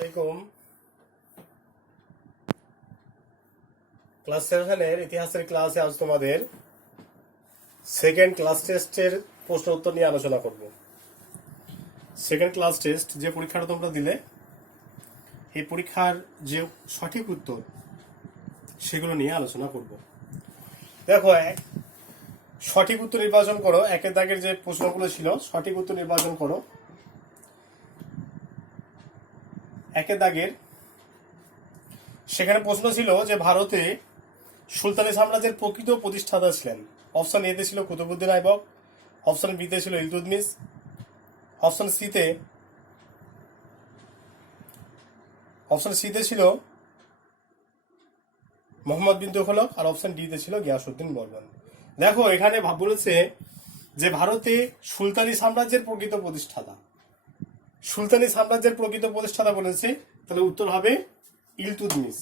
আসসালামাইকুম। ক্লাস 7-এর ইতিহাসের ক্লাসে আজ তোমাদের সেকেন্ড ক্লাস টেস্টের প্রশ্ন উত্তর নিয়ে আলোচনা করব। সেকেন্ড ক্লাস টেস্ট যে পরীক্ষাটা তোমরা দিলে, এই পরীক্ষার যে সঠিক উত্তর সেগুলো নিয়ে আলোচনা করব। দেখো, সঠিক উত্তর নির্বাচন করো। একের দাগের যে প্রশ্নগুলো ছিল সঠিক উত্তর নির্বাচন করো। একের দাগের সেখানে প্রশ্ন ছিল যে ভারতে সুলতানি সাম্রাজ্যের প্রকৃত প্রতিষ্ঠাতা ছিলেন। অপশন এতে ছিল কুতুবউদ্দিন আইবক, অপশন বিতে ছিল ইলতুৎমিশ, অপশন সিতে ছিল মোহাম্মদ বিন তুগলক, আর অপশন ডিতে ছিল গিয়াসউদ্দিন বলবন। দেখো, এখানে বলেছে যে ভারতে সুলতানি সাম্রাজ্যের প্রকৃত প্রতিষ্ঠাতা, সুলতানি সাম্রাজ্যের প্রকৃত প্রতিষ্ঠাতা বলেছে, তাহলে উত্তর হবে ইলতুৎমিশ।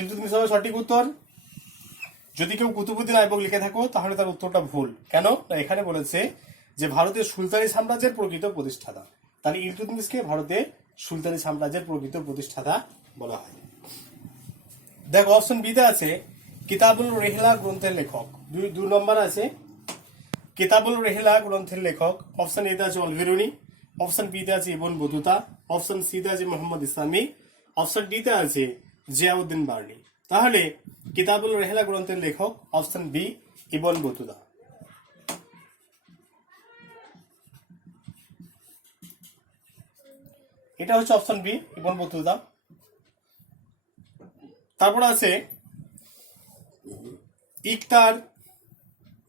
ইলতুৎমিশ হবে সঠিক উত্তর। যদি কেউ কুতুবউদ্দিন আইবক লিখে থাকো তাহলে তার উত্তরটা ভুল। কেন না, এখানে বলেছে যে ভারতের সুলতানি সাম্রাজ্যের প্রকৃত প্রতিষ্ঠাতা, তাহলে ইলতুৎমিশকে ভারতে সুলতানি সাম্রাজ্যের প্রকৃত প্রতিষ্ঠাতা বলা হয়। দেখো, অপশন বিতে আছে কিতাবুল রেহলা গ্রন্থের লেখক। দুই নম্বর আছে কিতাবুল রেহলা গ্রন্থের লেখক। অপশন এতে আছে অল বিরুনি, অপশন বিতে আছে ইবন বতুতা, অপশন সিতে আছে মোহাম্মদ ইসলামী, অপশন ডিতে আছে জিয়াউদ্দিন বার্নি। তাহলে কিতাবুল রেহলা গ্রন্থের লেখক অপশন বি ইবন বতুতা। এটা হচ্ছে অপশন বি ইবন বতুতা। তারপর আছে ইকতার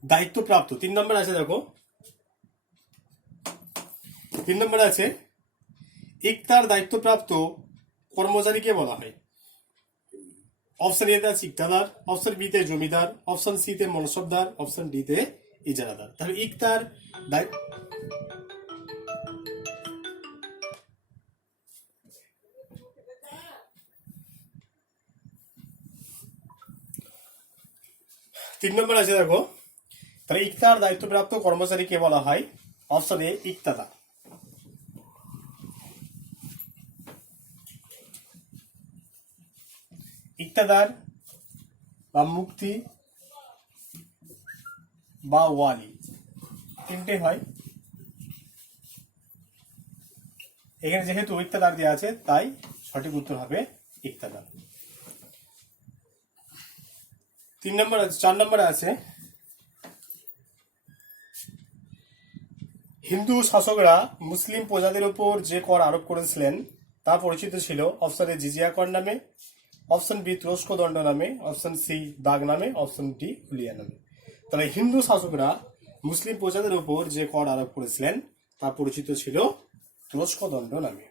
দায়িত্বপ্রাপ্ত। 3 নম্বর আছে, দেখো 3 নম্বরে আছে ইকতার দায়িত্বপ্রাপ্ত কর্মচারীকে বলা হয়। অপশন এতে আছে ইকতাদার, অপশন বিতে জমিদার, অপশন সিতে মনসবদার, অপশন ডিতে ইজারাদার। তাহলে ইকতার তিন নম্বর আছে, দেখো তাহলে ইকতার দায়িত্বপ্রাপ্ত কর্মচারীকে বলা হয় অপশন এ ইকতাদার। ইকতাদার বা মুক্তি বা ওয়ালি, তিনটে হয়। এখানে যেহেতু ইকতাদার দেওয়া আছে তাই সঠিক উত্তর হবে ইকতাদার। 4 নম্বরে আছে হিন্দু শাসকরা মুসলিম প্রজাদের উপর যে কর আরোপ করেছিলেন তা পরিচিত ছিল অপশন এ জিজিয়া কর নামে, অপশন বি তুরস্ক দণ্ড নামে, অপশন সি দাগ নামে, অপশন ডি হুলিয়া নামে। তাহলে হিন্দু শাসকরা মুসলিম প্রজাদের উপর যে কর আরোপ করেছিলেন তা পরিচিত ছিল তুরস্ক দণ্ড নামে।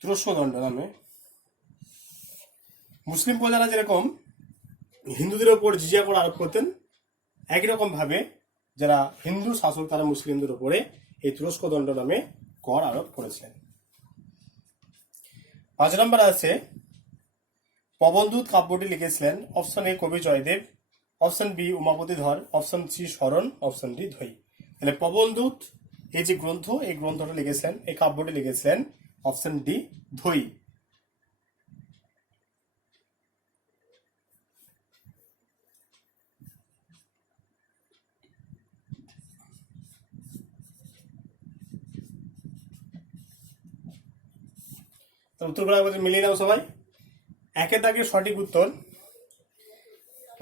তুরস্ক দণ্ড নামে। মুসলিম প্রজারা যেরকম হিন্দুদের উপর জিজিয়া কর আরোপ করতেন, একই রকম ভাবে যারা হিন্দু শাসক তারা মুসলিমদের উপরে এই তুরস্ক দণ্ড নামে কর আরোপ করেছিলেন। 5 নম্বর আছে পবনদূত কাব্যটি লিখেছিলেন অপশন এ কবি জয়দেব, অপশন বি উমাপতি ধর, অপশন সি শরণ, অপশন ডি ধৈ। তাহলে পবনদূত এই যে গ্রন্থ, এই গ্রন্থটা লিখেছিলেন, এই কাব্যটি লিখেছিলেন অপশন ডি ধৈ। উত্তরগুলো মিলিয়ে নাও সবাই। একের দাগের সঠিক উত্তর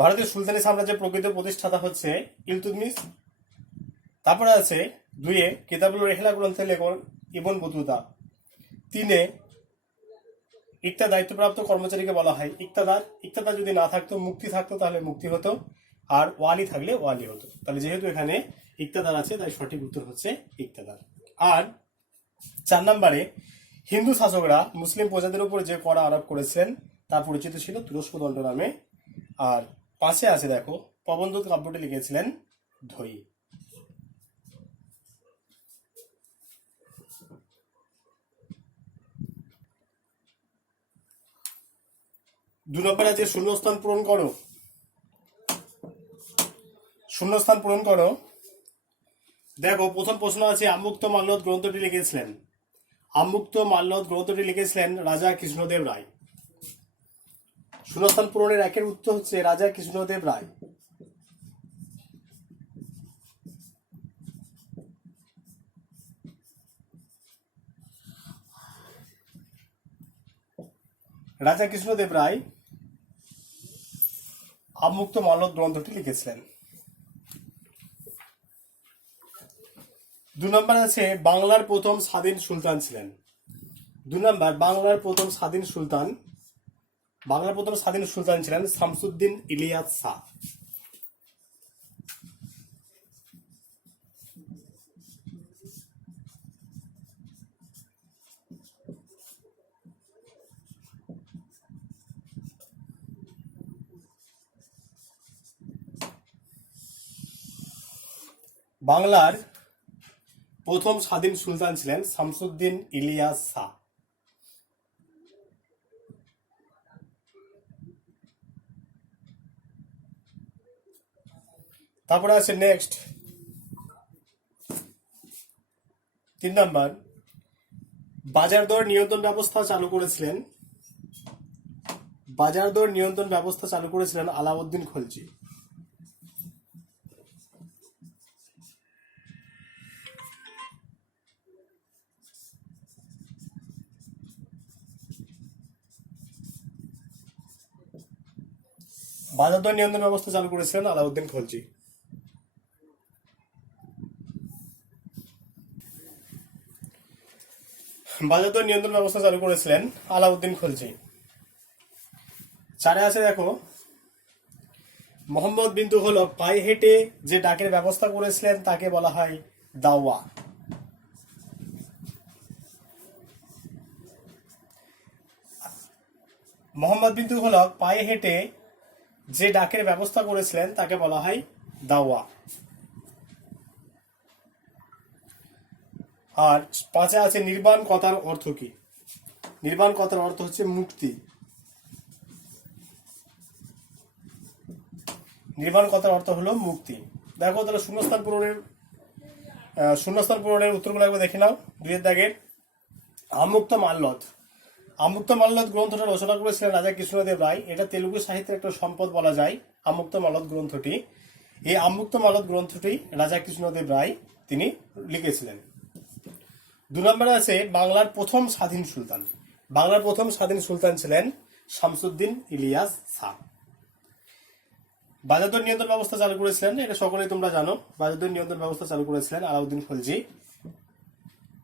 ভারতের সুলতানি সাম্রাজ্যের প্রকৃত প্রতিষ্ঠাতা হচ্ছে ইলতুৎমিশ। তারপরে আছে 2 কিতাবুল রেহলা গ্রন্থের লেখক ইবন বতুতা। 3 ইকতার দায়িত্বপ্রাপ্ত কর্মচারীকে বলা হয় ইকতাদার। ইকতাদার যদি না থাকতো, মুক্তি থাকতো তাহলে মুক্তি হতো, আর ওয়ালি থাকলে ওয়ালি হতো। তাহলে যেহেতু এখানে ইকতাদার আছে তাই সঠিক উত্তর হচ্ছে ইকতাদার। আর 4 নম্বরে হিন্দু শাসকরা মুসলিম প্রজাদের উপর যে কর আরোপ করেছেন তা পরিচিত ছিল তুরস্ক দণ্ড নামে। আর 5 আছে, দেখো পবনদূত কাব্যটি লিখেছিলেন ধৈ। 2 নম্বর আছে শূন্যস্থান পূরণ করো। শূন্যস্থান পূরণ করো। দেখো প্রথম প্রশ্ন আছে আমুক্ত মাল্যদ গ্রন্থটি লিখেছিলেন। আমুক্ত মাল্যদ গ্রন্থটি লিখেছিলেন রাজা কৃষ্ণদেব রায়। শূন্যস্থান পূরণের একের উত্তর হচ্ছে রাজা কৃষ্ণদেব রায়। রাজা কৃষ্ণদেব রায় আমুক্ত মাল্যদ গ্রন্থটি লিখেছিলেন। 2 নম্বর আছে বাংলার প্রথম স্বাধীন সুলতান ছিলেন। 2 নম্বর বাংলার প্রথম স্বাধীন সুলতান ছিলেন শামসুদ্দিন ইলিয়াস শাহ। বাংলার প্রথম স্বাধীন সুলতান ছিলেন শামসুদ্দিন ইলিয়াস শাহ। তারপরে আছে নেক্সট 3 নম্বর বাজার দর নিয়ন্ত্রণ ব্যবস্থা চালু করেছিলেন আলাউদ্দিন খলজি। বাজার দর নিয়ন্ত্রণ ব্যবস্থা চালু করেছিলেন আলাউদ্দিন খলজি। বাজার দর নিয়ন্ত্রণ ব্যবস্থা চালু করেছিলেন আলাউদ্দিন খলজি। 4 আছে দেখো মোহাম্মদ বিন তুগলক পায়ে হেঁটে যে ডাকের ব্যবস্থা করেছিলেন তাকে বলা হয় দাওয়া। মোহাম্মদ বিন তুগলক পায়ে হেঁটে যে ডাকের ব্যবস্থা করেছিলেন তাকে বলা হয় দাওয়া। আর 5 আছে নির্বাণ কথার অর্থ কি? নির্বাণ কথার অর্থ হচ্ছে মুক্তি। নির্বাণ কথার অর্থ হলো মুক্তি। দেখো তাহলে শূন্যস্থান পূরণের উত্তরগুলো একবার দেখে নাও। 2 এর দাগের আমুক্ত মাল্যদ গ্রন্থটা রচনা করেছিলেন রাজা কৃষ্ণদেব রায়। এটা তেলুগু সাহিত্যের একটা সম্পদ বলা যায় আমুক্ত মাল্যদ গ্রন্থটি। এই আমুক্ত মাল্যদ গ্রন্থটি রাজা কৃষ্ণদেব রায় তিনি লিখেছিলেন। 2 নম্বরে আছে বাংলার প্রথম স্বাধীন সুলতান ছিলেন শামসুদ্দিন ইলিয়াস শাহ। বাজার দর নিয়ন্ত্রণ ব্যবস্থা চালু করেছিলেন, এটা সকলেই তোমরা জানো। বাজার দর নিয়ন্ত্রণ ব্যবস্থা চালু করেছিলেন আলাউদ্দিন খলজি।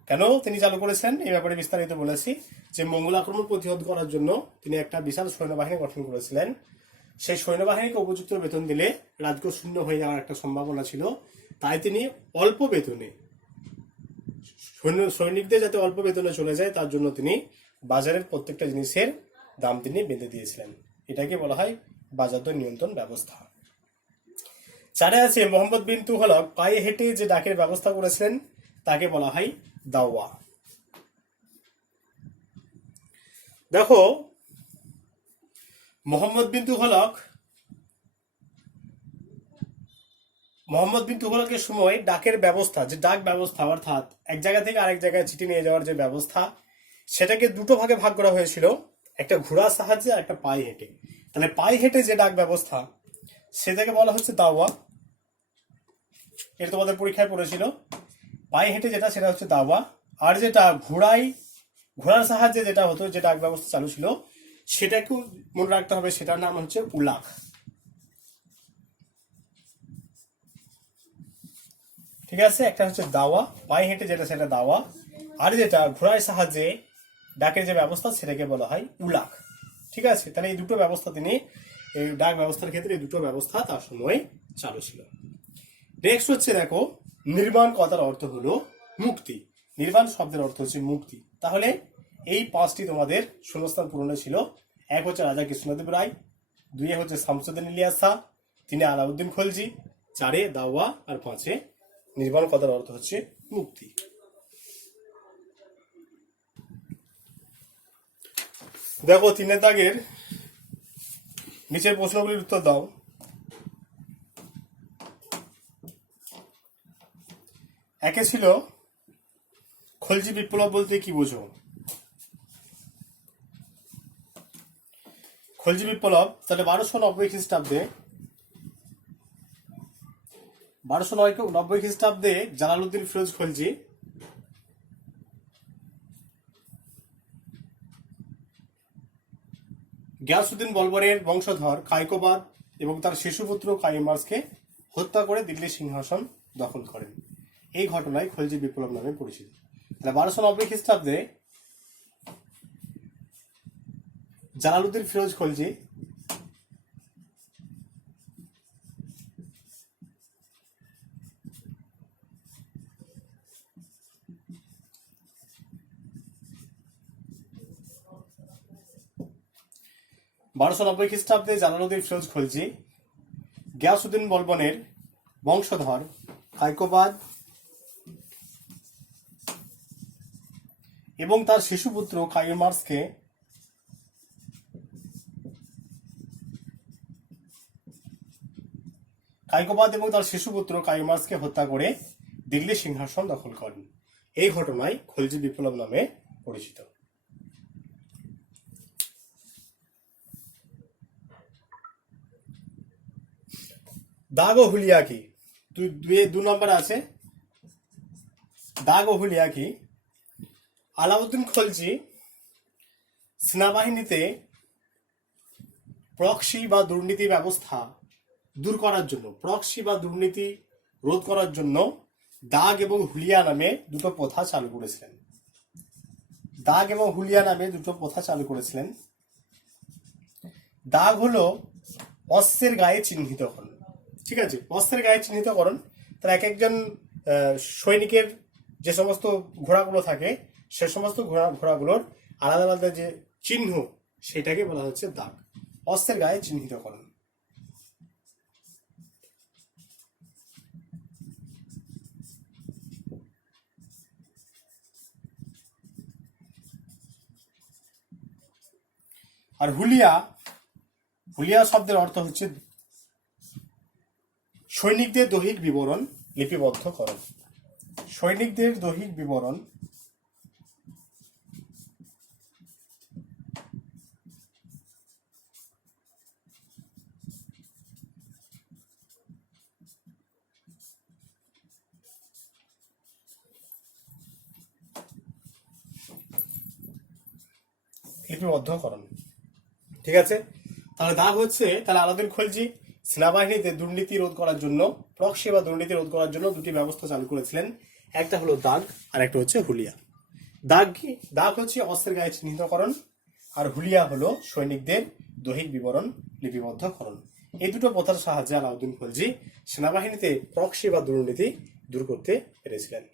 কেন তিনি চালু করেছিলেন এই ব্যাপারে বিস্তারিত বলেছি যে মঙ্গল আক্রমণ প্রতিহত করার জন্য তিনি একটা বিশাল সৈন্যবাহিনী গঠন করেছিলেন। সেই সৈন্যবাহিনীকে উপযুক্ত বেতন দিলে রাজকোষ শূন্য হয়ে যাওয়ার একটা সম্ভাবনা ছিল। তাই তিনি অল্প বেতনে সৈনিকদের যাতে অল্প বেতনে চলে যায় তার জন্য তিনি বাজারের প্রত্যেকটা জিনিসের দাম তিনি বেঁধে দিয়েছিলেন। এটাকে বলা হয় বাজার দর নিয়ন্ত্রণ ব্যবস্থা। 4 আছে মোহাম্মদ বিন তুগলক পায়ে হেঁটে যে ডাকের ব্যবস্থা করেছিলেন তাকে বলা হয় দাওয়া। দেখো মোহাম্মদ বিন তুগলকের সময় ডাকের ব্যবস্থা, যে ডাক ব্যবস্থা অর্থাৎ এক জায়গা থেকে আরেক জায়গায় চিঠি নিয়ে যাওয়ার যে ব্যবস্থা, সেটাকে 2টো ভাগে ভাগ করা হয়েছিল, একটা ঘোড়ার সাহায্যে আর একটা পায়ে হেঁটে। তাহলে পায়ে হেঁটে যে ডাক ব্যবস্থা সেটাকে বলা হচ্ছে দাওয়া। এটা তোমাদের পরীক্ষায় পড়েছিল। পায়ে হেঁটে যেটা সেটা হচ্ছে দাওয়া। আর যেটা ঘোড়ার সাহায্যে যেটা হতো, যে ডাক ব্যবস্থা চালু ছিল, সেটাকেও মনে রাখতে হবে, সেটার নাম হচ্ছে উলাগ। ঠিক আছে, একটা হচ্ছে দাওয়া, পায়ে হেঁটে যেটা সেটা দাওয়া, আর যেটা ঘোড়ার সাহায্যে ডাকের যে ব্যবস্থা সেটাকে বলা হয় উলাগ। ঠিক আছে, তাহলে এই 2টো ব্যবস্থা তিনি, এই ডাক ব্যবস্থার ক্ষেত্রে এই 2টো ব্যবস্থা তার সময় চালু ছিল। নেক্সট হচ্ছে দেখো নির্বাণ কথার অর্থ হলো মুক্তি। নির্বাণ শব্দের অর্থ হচ্ছে মুক্তি। তাহলে এই 5টি তোমাদের শূন্যস্থান পূরণে ছিল। 1 হচ্ছে রাজা কৃষ্ণদেব রায়, 2 হচ্ছে শামসুদ্দিন ইলিয়াস শাহ, 3 আলাউদ্দিন খলজি, 4 দাওয়া, আর 5 নির্বাণ কথার অর্থ হচ্ছে মুক্তি। দেখো 3 দাগের নিচের প্রশ্নগুলির উত্তর দাও। একে ছিল খলজি বিপ্লব বলতে কি বোঝো? খলজি বিপ্লব তাহলে 1290 খ্রিস্টাব্দে 1290 খ্রিস্টাব্দে জালালউদ্দিন ফিরোজ খলজি গিয়াসউদ্দিন বলবনের বংশধর কায়কোবাদ এবং তার শিশুপুত্র কাইমার্সকে হত্যা করে দিল্লির সিংহাসন দখল করেন। এই ঘটনায় খলজি বিপ্লব নামে পরিচিত। তাহলে 1290 খ্রিস্টাব্দে জালালউদ্দিন ফিরোজ খলজি জালালউদ্দিন ফিরোজ খলজি গিয়াসউদ্দিন বলবনের বংশধর কায়কোবাদ এবং তার শিশুপুত্র কাইমার্সকে হত্যা করে দিল্লির সিংহাসন দখল করেন। এই ঘটনায় খলজি বিপ্লব নামে পরিচিত। দাগ ও হুলিয়া কি? দু নম্বর আছে। দাগ ও হুলিয়া কি? আলাউদ্দিন খলজি সেনাবাহিনীতে প্রক্সি বা দুর্নীতি ব্যবস্থা দূর করার জন্য, প্রক্সি বা দুর্নীতি রোধ করার জন্য দাগ এবং হুলিয়া নামে দুটো প্রথা চালু করেছিলেন। দাগ এবং হুলিয়া নামে দুটো প্রথা চালু করেছিলেন। দাগ হলো অস্ত্রের গায়ে চিহ্নিতকরণ। ঠিক আছে, অস্ত্রের গায়ে চিহ্নিতকরণ। তার এক একজন সৈনিকের যে সমস্ত ঘোড়াগুলো থাকে সে সমস্ত ঘোড়াগুলোর আলাদা আলাদা যে চিহ্ন সেটাকে বলা হচ্ছে দাগ, অস্ত্রের গায়ে চিহ্নিতকরণ। আর হুলিয়া, হুলিয়া শব্দের অর্থ হচ্ছে সৈনিকদের দৈহিক বিবরণ লিপিবদ্ধকরণ। সৈনিকদের দৈহিক বিবরণ লিপিবদ্ধকরণ। ঠিক আছে, তাহলে দাগ হচ্ছে, তাহলে আলাউদ্দিন খলজি সেনাবাহিনীতে দুর্নীতি রোধ করার জন্য, প্রক্সি বা দুর্নীতি রোধ করার জন্য দুটি ব্যবস্থা চালু করেছিলেন। একটা হলো দাগ আর একটা হচ্ছে হুলিয়া। দাগ কি? দাগ হচ্ছে অস্ত্রের গায়ে চিহ্নিতকরণ, আর হুলিয়া হলো সৈনিকদের দৈহিক বিবরণ লিপিবদ্ধকরণ। এই দুটো প্রথার সাহায্যে আলাউদ্দিন খলজি সেনাবাহিনীতে প্রক্সি বা দুর্নীতি দূর করতে পেরেছিলেন।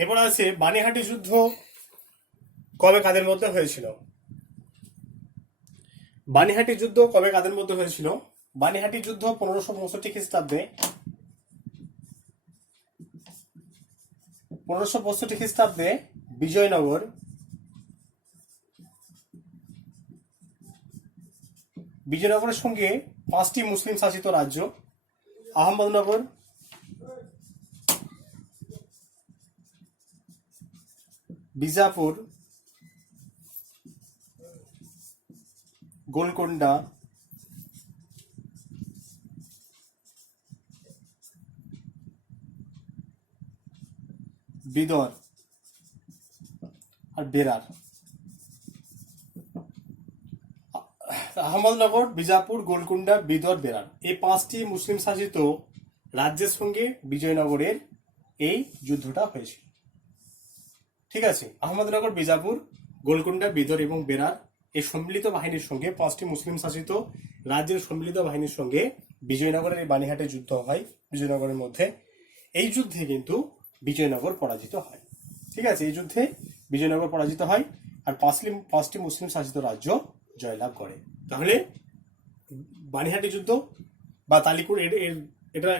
এরপর আছে বানিহাটি যুদ্ধ কবে কাদের মধ্যে হয়েছিল? বানিহাটি যুদ্ধ কবে কাদের মধ্যে হয়েছিল? বানিহাটি যুদ্ধ 1565 খ্রিস্টাব্দে 1565 খ্রিস্টাব্দে বিজয়নগর বিজয়নগরের সঙ্গে 5টি মুসলিম শাসিত রাজ্য আহমদনগর, বিজাপুর, গোলকোন্ডা, বিদর আর বেরার। আহমদনগর, বিজাপুর, গোলকুন্ডা, বিদর, বেরার এই 5টি মুসলিম শাসিত রাজ্যের সঙ্গে বিজয়নগরের এই যুদ্ধটা হয়েছিল। ঠিক আছে, আহমদনগর, বিজাপুর, গোলকুন্ডা, বিদর এবং বেরার এই সম্মিলিত বাহিনীর সঙ্গে 5টি মুসলিম শাসিত রাজ্যের সম্মিলিত বাহিনীর সঙ্গে বিজয়নগরের এই বানিহাটে যুদ্ধ হয় বিজয়নগরের মধ্যে। এই যুদ্ধে কিন্তু বিজয়নগর পরাজিত হয়। ঠিক আছে, এই যুদ্ধে বিজয়নগর পরাজিত হয় আর 5টি মুসলিম শাসিত রাজ্য জয়লাভ করে। তাহলে বানিহাটি যুদ্ধ বা তালিকুড়,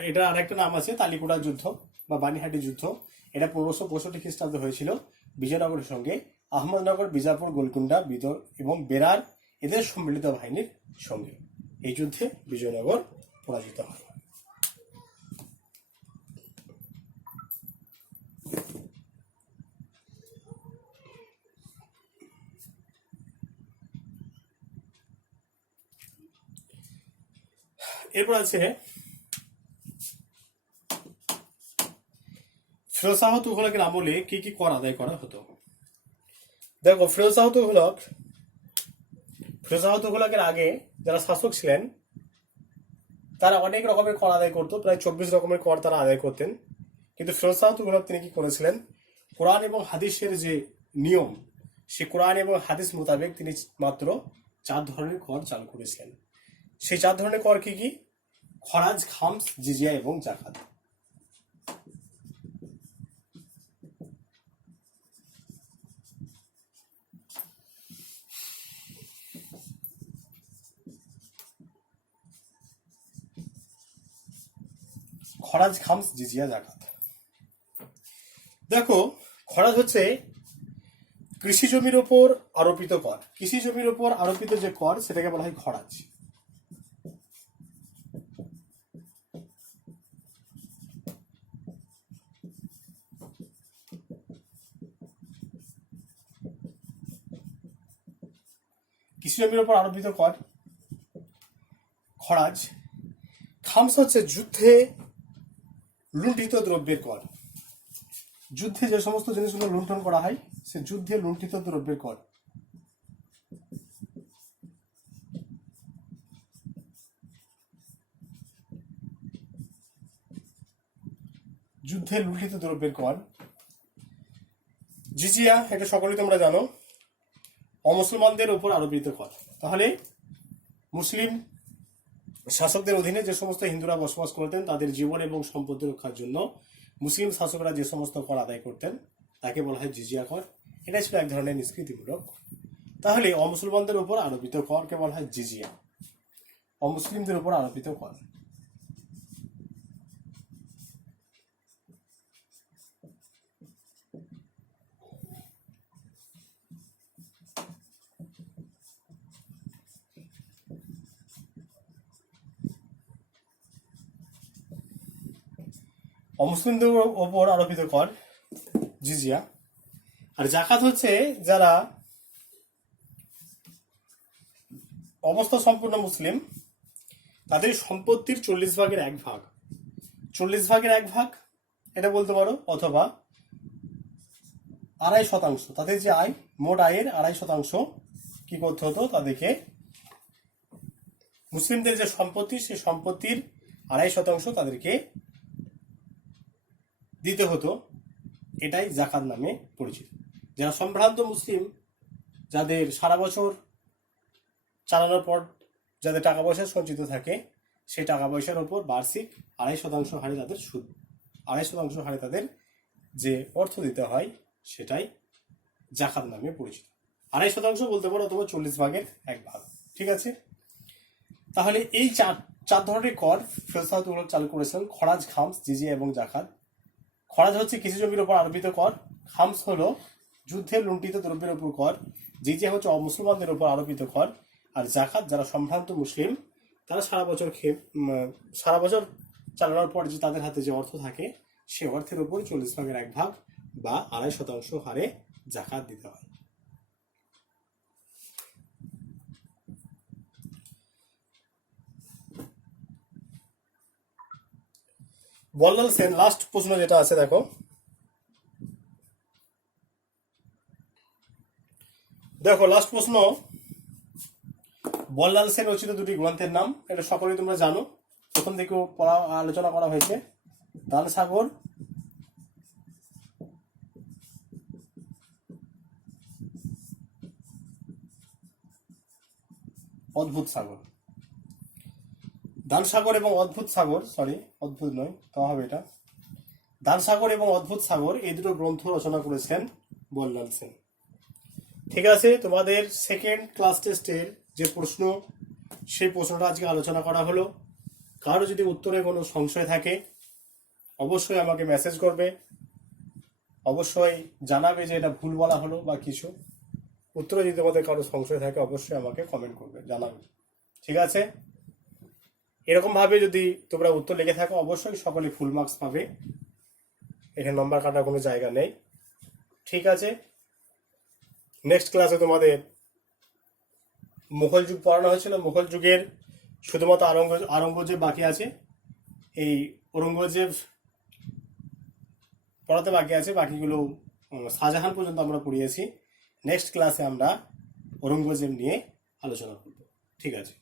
এটা আর একটা নাম আছে তালিকুড়া যুদ্ধ বা বানিহাটি যুদ্ধ। এটা 1565 খ্রিস্টাব্দে হয়েছিল বিজয়নগরের সঙ্গে আহমদনগর, বিজাপুর, গোলকুন্ডা, বিদর এবং বেরার এদের সম্মিলিত বাহিনীর সঙ্গে। এই যুদ্ধে বিজয়নগর পরাজিত হয়। এরপর আছে ফিরোজ শাহ তুঘলকের আমলে কি কি কর আদায় করা হতো। দেখো, ফিরোজ শাহ তুঘলকের আগে যারা শাসক ছিলেন তারা অনেক রকমের কর আদায় করতো, প্রায় 24 রকমের কর তারা আদায় করতেন। কিন্তু ফিরোজ শাহ তুঘলক তিনি কি করেছিলেন, কোরআন এবং হাদিসের যে নিয়ম, সে কোরআন এবং হাদিস মোতাবেক তিনি মাত্র 4 ধরনের কর চালু করেছিলেন। সেই 4 ধরনের কর কি কি? খরাজ, খামস, জিজিয়া এবং জাকাত। খরাজ, খামস, জিজিয়া, জাকাত। দেখো, খরাজ হচ্ছে কৃষি জমির ওপর আরোপিত কর। কৃষি জমির ওপর আরোপিত যে কর সেটাকে বলা হয় খরাজ। কৃষি জমির ওপর আরোপিত কর খরাজ। খামস হচ্ছে যুদ্ধে লুণ্ঠিত দ্রব্যের কর। যুদ্ধে যে সমস্ত জিনিসগুলো লুণ্ঠন করা হয় সে যুদ্ধে লুণ্ঠিত দ্রব্যের কর। যুদ্ধে লুণ্ঠিত দ্রব্যের কর। জিজিয়া, এটা সকলেই তোমরা জানো, অমুসলমানদের উপর আরোপিত কর। তাহলে মুসলিম শাসকদের অধীনে যে সমস্ত হিন্দুরা বসবাস করতেন তাদের জীবন এবং সম্পত্তি রক্ষার জন্য মুসলিম শাসকরা যে সমস্ত কর আদায় করতেন তাকে বলা হয় জিজিয়া কর। এটা ছিল এক ধরনের নিষ্কৃতিমূলক। তাহলে অমুসলমানদের উপর আরোপিত করকে বলা হয় জিজিয়া, অমুসলিমদের উপর আরোপিত কর। অমুসলিমদের ওপর আরোপিত কর জিজিয়া। আর জাকাত হচ্ছে যারা অবস্থা সম্পূর্ণ মুসলিম তাদের সম্পত্তির 40 ভাগের 1 ভাগ, 40 ভাগের 1 ভাগ এটা বলতে পারো, অথবা 2.5%। তাদের যে আয়, মোট আয়ের 2.5% কি করতে হতো, তাদেরকে মুসলিমদের যে সম্পত্তি সেই সম্পত্তির 2.5% তাদেরকে দিতে হতো। এটাই জাকাত নামে পরিচিত। যারা সম্ভ্রান্ত মুসলিম, যাদের সারা বছর চালানোর পর যাদের টাকা পয়সা সঞ্চিত থাকে, সেই টাকা পয়সার উপর বার্ষিক 2.5% হারে তাদের সুদ, 2.5% হারে তাদের যে অর্থ দিতে হয় সেটাই জাকাত নামে পরিচিত। 2.5% বলতে পারো, অথবা 40 ভাগের 1 ভাগ। ঠিক আছে, তাহলে এই চার ধরনের কর ফিরোজ শাহ তুঘলক চালু করেছিলেন: খরাজ, খামস, জিজিয়া এবং জাকাত। খরাজ হচ্ছে কৃষি জমির উপর আরোপিত কর, খামস হলো যুদ্ধে লুণ্ঠিত দ্রব্যের উপর কর, জিজিয়া হচ্ছে অমুসলমানদের উপর আরোপিত কর, আর জাকাত যারা সম্ভ্রান্ত মুসলিম তারা সারা বছর চালানোর পর যে তাদের হাতে যে অর্থ থাকে সে অর্থের উপর 40 ভাগের 1 ভাগ বা 2.5% হারে জাকাত দিতে হয়। বল্লাল সেন, লাস্ট প্রশ্ন যেটা আছে দেখো, লাস্ট প্রশ্ন। বল্লাল সেন রচিত 2টি গ্রন্থের নাম, এটা সকলেই তোমরা জানো, প্রথম থেকেও আলোচনা করা হয়েছে। দান সাগর, অদ্ভুত সাগর। দান সাগর এবং অদ্ভুত সাগর, সরি অদ্ভুত নয়, তা হবে এটা, দান সাগর এবং অদ্ভুত সাগর, এই দুটো গ্রন্থ রচনা করেছেন বল্লাল সেন। ঠিক আছে, তোমাদের সেকেন্ড ক্লাস টেস্টের যে প্রশ্ন সেই প্রশ্নটা আজকে আলোচনা করা হলো। কারো যদি উত্তরে কোনো সংশয় থাকে অবশ্যই আমাকে মেসেজ করবে। অবশ্যই জানাবে যে এটা ভুল বলা হলো বা কিছু। উত্তরে যদি তোমাদের কারো সংশয় থাকে অবশ্যই আমাকে কমেন্ট করবে, জানাবে। ঠিক আছে, এরকম ভাবে যদি তোমরা উত্তর লিখে থাকো অবশ্যই সকলে ফুল মার্কস পাবে, এখানে নম্বর কাটার কোনো জায়গা নেই। ঠিক আছে, নেক্সট ক্লাসে তোমাদের মুঘল যুগ পড়ানো হয়েছিল। মুঘল যুগের শুধুমাত্র আওরঙ্গজেব বাকি আছে, এই ঔরঙ্গজেব পড়াতে বাকি আছে, বাকিগুলো শাহজাহান পর্যন্ত আমরা পড়িয়েছি। নেক্সট ক্লাসে আমরা ঔরঙ্গজেব নিয়ে আলোচনা করব। ঠিক আছে।